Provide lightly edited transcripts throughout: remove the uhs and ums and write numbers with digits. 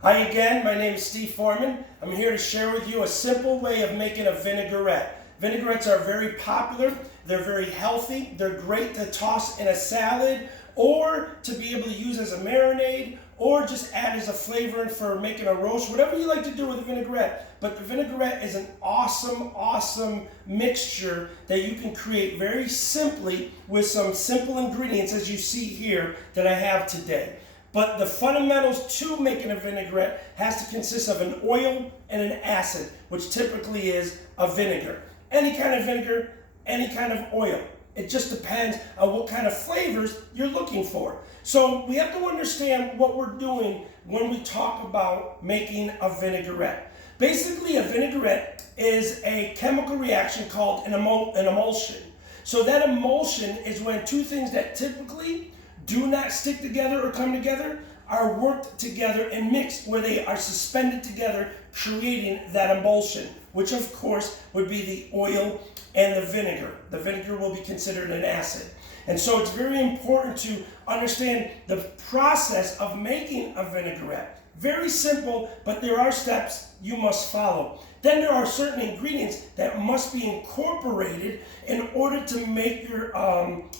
Hi again, my name is Steve Foreman. I'm here to share with you a simple way of making a vinaigrette. Vinaigrettes are very popular, they're very healthy, they're great to toss in a salad or to be able to use as a marinade or just add as a flavoring for making a roast, whatever you like to do with a vinaigrette. But the vinaigrette is an awesome mixture that you can create very simply with some simple ingredients as you see here that I have today. But the fundamentals to making a vinaigrette has to consist of an oil and an acid, which typically is a vinegar. Any kind of vinegar, any kind of oil. It just depends on what kind of flavors you're looking for. So we have to understand what we're doing when we talk about making a vinaigrette. Basically, a vinaigrette is a chemical reaction called an emulsion. So that emulsion is when two things that typically do not stick together or come together are worked together and mixed where they are suspended together, creating that emulsion, which of course would be the oil and the vinegar. The vinegar will be considered an acid. And so it's very important to understand the process of making a vinaigrette. Very simple, but there are steps you must follow. Then there are certain ingredients that must be incorporated in order to make your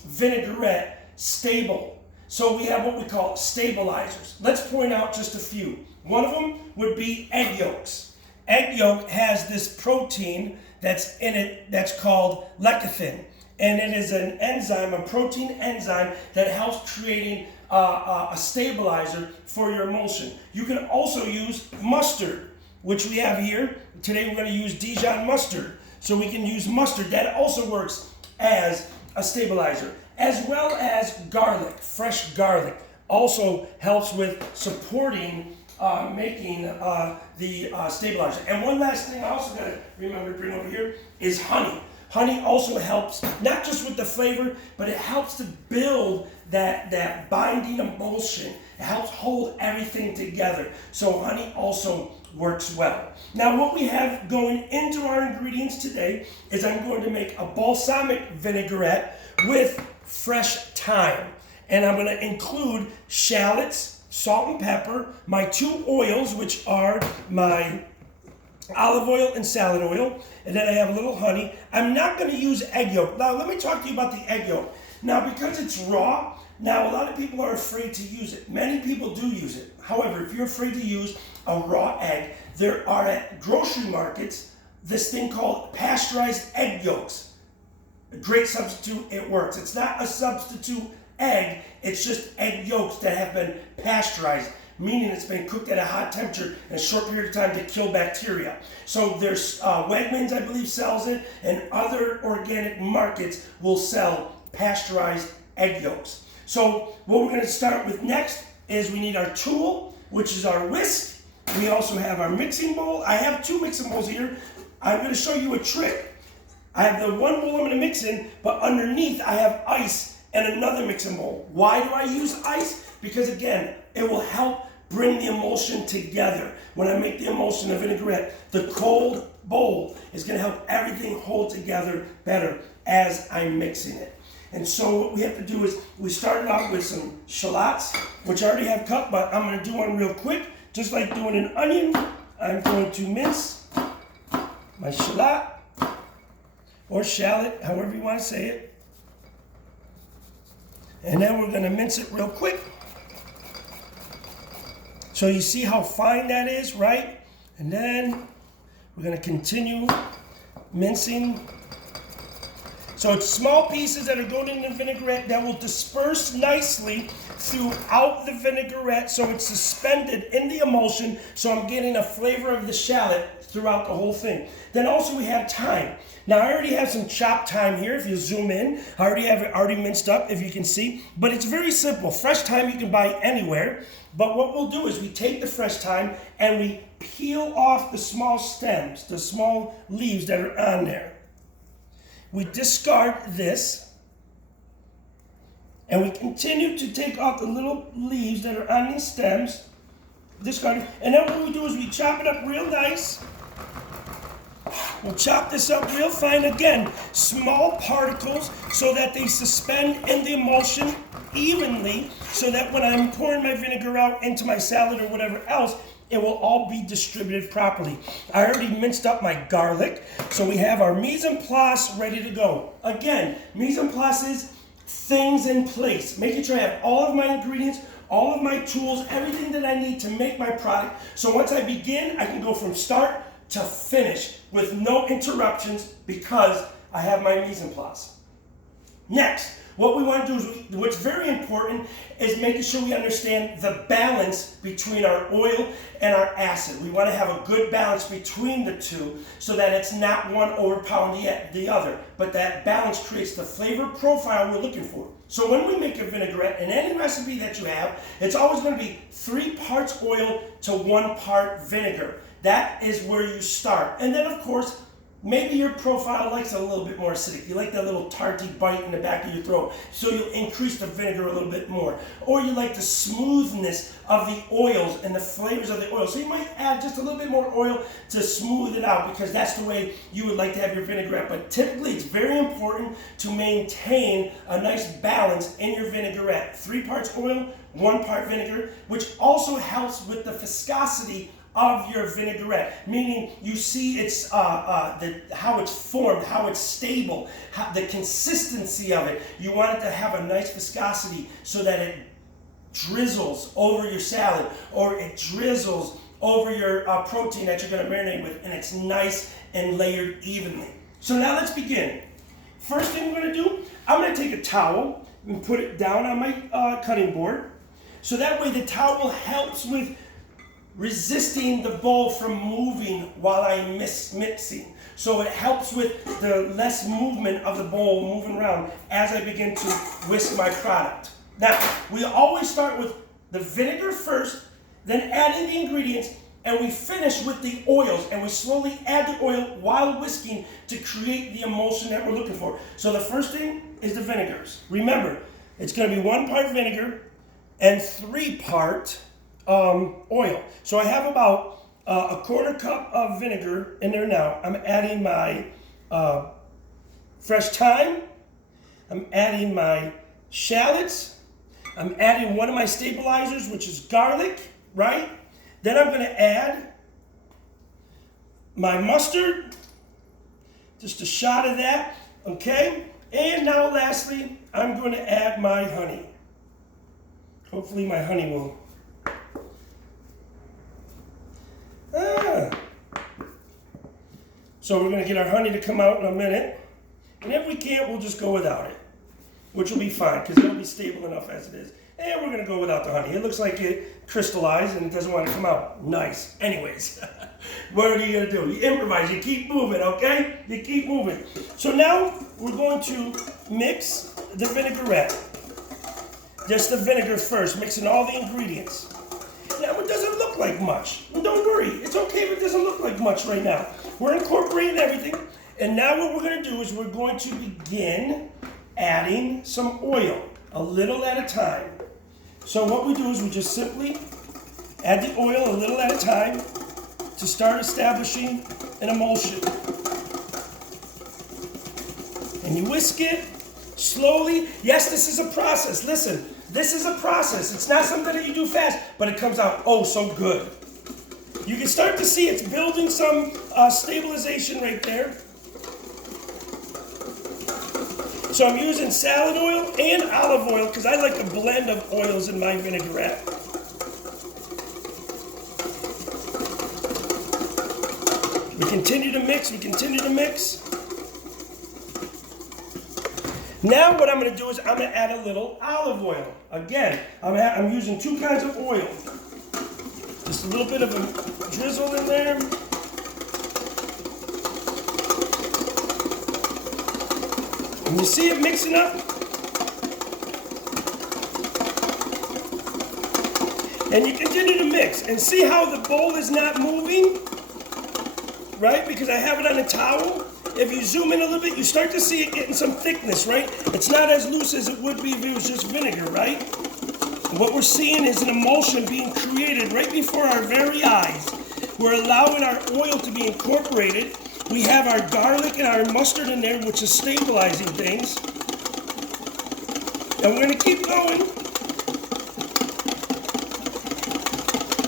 vinaigrette stable. So we have what we call stabilizers. Let's point out just a few. One of them would be egg yolks. Egg yolk has this protein that's in it that's called lecithin. And it is an enzyme, a protein enzyme that helps creating a stabilizer for your emulsion. You can also use mustard, which we have here. Today we're going to use Dijon mustard. So we can use mustard. That also works as a stabilizer. As well as garlic, fresh garlic, also helps with supporting making the stabilizer. And one last thing I also got to remember to bring over here is honey. Honey also helps, not just with the flavor, but it helps to build that binding emulsion. It helps hold everything together. So honey also works well. Now what we have going into our ingredients today is I'm going to make a balsamic vinaigrette with fresh thyme. And I'm going to include shallots, salt and pepper, my two oils, which are my olive oil and salad oil, and then I have a little honey. I'm not going to use egg yolk. Now let me talk to you about the egg yolk. Now because it's raw, now a lot of people are afraid to use it. Many people do use it. However, if you're afraid to use a raw egg, there are at grocery markets this thing called pasteurized egg yolks. A great substitute, it works. It's not a substitute egg, it's just egg yolks that have been pasteurized, meaning it's been cooked at a hot temperature in a short period of time to kill bacteria. So there's Wegmans, I believe, sells it, and other organic markets will sell pasteurized egg yolks. So what we're going to start with next is we need our tool, which is our whisk. We also have our mixing bowl. I have two mixing bowls here. I'm going to show you a trick. I have the one bowl I'm going to mix in, but underneath I have ice and another mixing bowl. Why do I use ice? Because again, it will help bring the emulsion together. When I make the emulsion of vinaigrette, the cold bowl is going to help everything hold together better as I'm mixing it. And so what we have to do is we started out with some shallots, which I already have cut, but I'm going to do one real quick. Just like doing an onion, I'm going to mince my shallot, or shallot, however you want to say it. And then we're going to mince it real quick. So you see how fine that is, right? And then we're going to continue mincing. So it's small pieces that are going in the vinaigrette that will disperse nicely throughout the vinaigrette, so it's suspended in the emulsion, so I'm getting a flavor of the shallot throughout the whole thing. Then also we have thyme. Now I already have some chopped thyme here. If you zoom in, I already have it already minced up, if you can see. But it's very simple. Fresh thyme you can buy anywhere. But what we'll do is we take the fresh thyme and we peel off the small stems, the small leaves that are on there. We discard this, and we continue to take off the little leaves that are on these stems, discard it, and then what we do is we chop it up real nice. We'll chop this up real fine. Again, small particles so that they suspend in the emulsion evenly so that when I'm pouring my vinegar out into my salad or whatever else, it will all be distributed properly. I already minced up my garlic, so we have our mise en place ready to go. Again, mise en place is things in place, making sure I have all of my ingredients, all of my tools, everything that I need to make my product. So once I begin, I can go from start to finish with no interruptions because I have my mise en place. Next, what we want to do is, what's very important is making sure we understand the balance between our oil and our acid. We want to have a good balance between the two so that it's not one overpowering the other, but that balance creates the flavor profile we're looking for. So when we make a vinaigrette, in any recipe that you have, it's always going to be 3 parts oil to 1 part vinegar. That is where you start. And then, of course, maybe your profile likes a little bit more acidic. You like that little tarty bite in the back of your throat, so you'll increase the vinegar a little bit more. Or you like the smoothness of the oils and the flavors of the oil, so you might add just a little bit more oil to smooth it out because that's the way you would like to have your vinaigrette. But typically it's very important to maintain a nice balance in your vinaigrette. 3 parts oil, 1 part vinegar, which also helps with the viscosity of your vinaigrette, meaning you see it's how it's formed, how it's stable, the consistency of it. You want it to have a nice viscosity so that it drizzles over your salad or it drizzles over your protein that you're going to marinate with, and it's nice and layered evenly. So now let's begin. First thing we're going to do, I'm going to take a towel and put it down on my cutting board, so that way the towel helps with resisting the bowl from moving while I'm mixing. So it helps with the less movement of the bowl moving around as I begin to whisk my product. Now, we always start with the vinegar first, then adding the ingredients, and we finish with the oils, and we slowly add the oil while whisking to create the emulsion that we're looking for. So the first thing is the vinegars. Remember, it's going to be 1 part vinegar and 3 part oil. So I have about a 1/4 cup of vinegar in there now. I'm adding my fresh thyme. I'm adding my shallots. I'm adding one of my stabilizers, which is garlic, right? Then I'm going to add my mustard, just a shot of that, okay? And now lastly, I'm going to add my honey. Hopefully my honey will So we're going to get our honey to come out in a minute. And if we can't, we'll just go without it, which will be fine because it'll be stable enough as it is. And we're going to go without the honey. It looks like it crystallized and it doesn't want to come out. Nice. Anyways, what are you going to do? You improvise. You keep moving, okay? You keep moving. So now we're going to mix the vinaigrette. Just the vinegar first, mixing all the ingredients. Now it doesn't look like much. Well, don't worry. It's okay if it doesn't look like much right now. We're incorporating everything. And now what we're going to do is we're going to begin adding some oil, a little at a time. So what we do is we just simply add the oil a little at a time to start establishing an emulsion. And you whisk it slowly. Yes, this is a process. Listen, this is a process. It's not something that you do fast, but it comes out oh so good. You can start to see it's building some stabilization right there. So I'm using salad oil and olive oil because I like a blend of oils in my vinaigrette. We continue to mix, we continue to mix. Now what I'm going to do is I'm going to add a little olive oil. Again, I'm using 2 kinds of oil. Just a little bit of a drizzle in there. And you see it mixing up? And you continue to mix. And see how the bowl is not moving? Right? Because I have it on a towel. If you zoom in a little bit, you start to see it getting some thickness, right? It's not as loose as it would be if it was just vinegar, right? And what we're seeing is an emulsion being created right before our very eyes. We're allowing our oil to be incorporated. We have our garlic and our mustard in there, which is stabilizing things. And we're going to keep going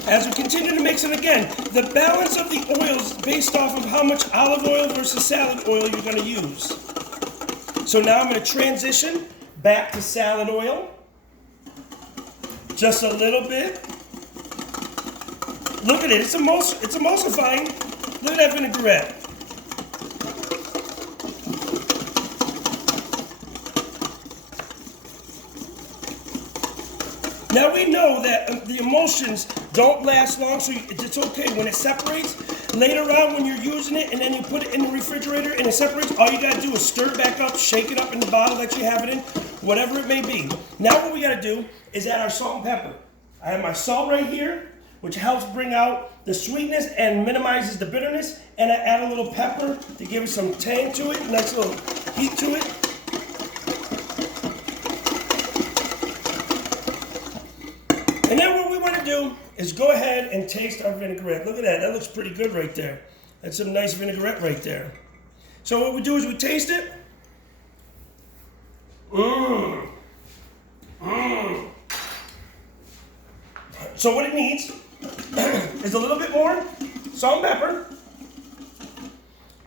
as we continue to mix it. Again, the balance of the oils based off of how much olive oil versus salad oil you're going to use. So now I'm going to transition back to salad oil. Just a little bit. Look at it, it's emulsifying. Look at that vinaigrette. Now we know that the emulsions don't last long, so it's okay. When it separates, later on when you're using it and then you put it in the refrigerator and it separates, all you gotta do is stir it back up, shake it up in the bottle that you have it in, whatever it may be. Now what we gotta do is add our salt and pepper. I have my salt right here, which helps bring out the sweetness and minimizes the bitterness, and I add a little pepper to give it some tang to it, nice little heat to it. And then what we want to do is go ahead and taste our vinaigrette. Look at that, that looks pretty good right there. That's some nice vinaigrette right there. So what we do is we taste it. So what it needs is a little bit more salt and pepper,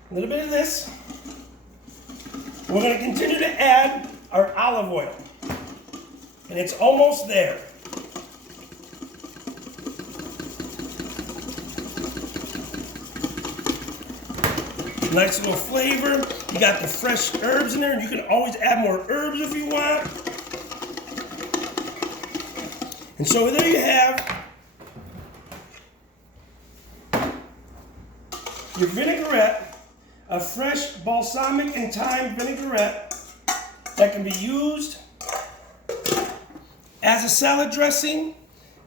a little bit of this. We're going to continue to add our olive oil, and it's almost there. Nice little flavor. You got the fresh herbs in there, and you can always add more herbs if you want. And so there you have your vinaigrette, a fresh balsamic and thyme vinaigrette that can be used as a salad dressing.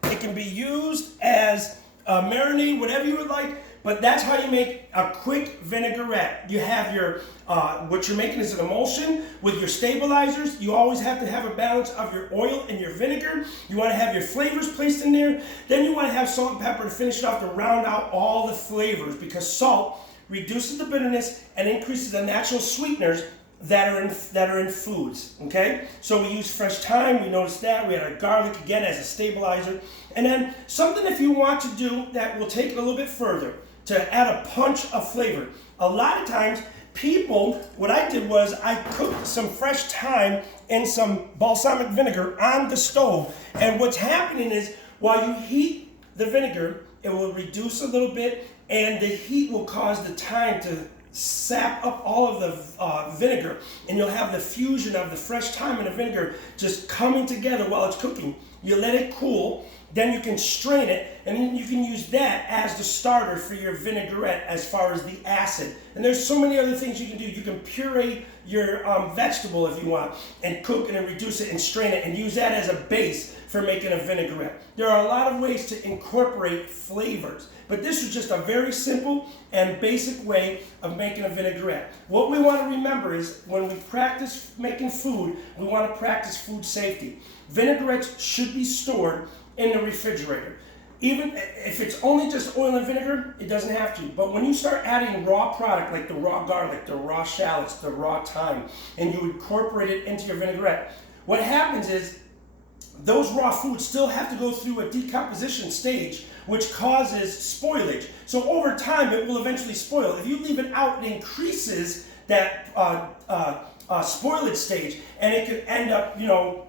It can be used as a marinade, whatever you would like. But that's how you make a quick vinaigrette. You have your, what you're making is an emulsion with your stabilizers. You always have to have a balance of your oil and your vinegar. You want to have your flavors placed in there. Then you want to have salt and pepper to finish it off to round out all the flavors, because salt reduces the bitterness and increases the natural sweeteners that are in foods, okay? So we use fresh thyme, we noticed that. We had our garlic again as a stabilizer. And then something if you want to do that will take it a little bit further, to add a punch of flavor. A lot of times, what I did was I cooked some fresh thyme and some balsamic vinegar on the stove. And what's happening is, while you heat the vinegar, it will reduce a little bit, and the heat will cause the thyme to sap up all of the vinegar, and you'll have the fusion of the fresh thyme and the vinegar just coming together while it's cooking. You let it cool, then you can strain it, and then you can use that as the starter for your vinaigrette as far as the acid. And there's so many other things you can do. You can puree your vegetable if you want, and cook it and reduce it and strain it and use that as a base for making a vinaigrette. There are a lot of ways to incorporate flavors, but this is just a very simple and basic way of making a vinaigrette. What we want to remember is, when we practice making food, we want to practice food safety. Vinaigrettes should be stored in the refrigerator. Even if it's only just oil and vinegar, it doesn't have to. But when you start adding raw product like the raw garlic, the raw shallots, the raw thyme, and you incorporate it into your vinaigrette, what happens is those raw foods still have to go through a decomposition stage, which causes spoilage. So over time, it will eventually spoil. If you leave it out, it increases that spoilage stage, and it could end up,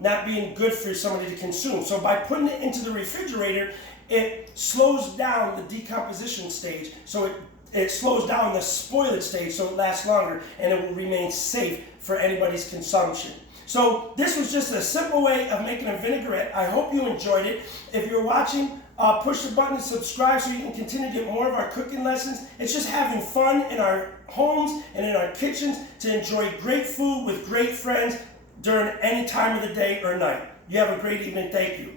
not being good for somebody to consume. So by putting it into the refrigerator, it slows down the decomposition stage, so it slows down the spoilage stage, so it lasts longer, and it will remain safe for anybody's consumption. So this was just a simple way of making a vinaigrette. I hope you enjoyed it. If you're watching, push the button to subscribe so you can continue to get more of our cooking lessons. It's just having fun in our homes and in our kitchens to enjoy great food with great friends during any time of the day or night. You have a great evening. Thank you.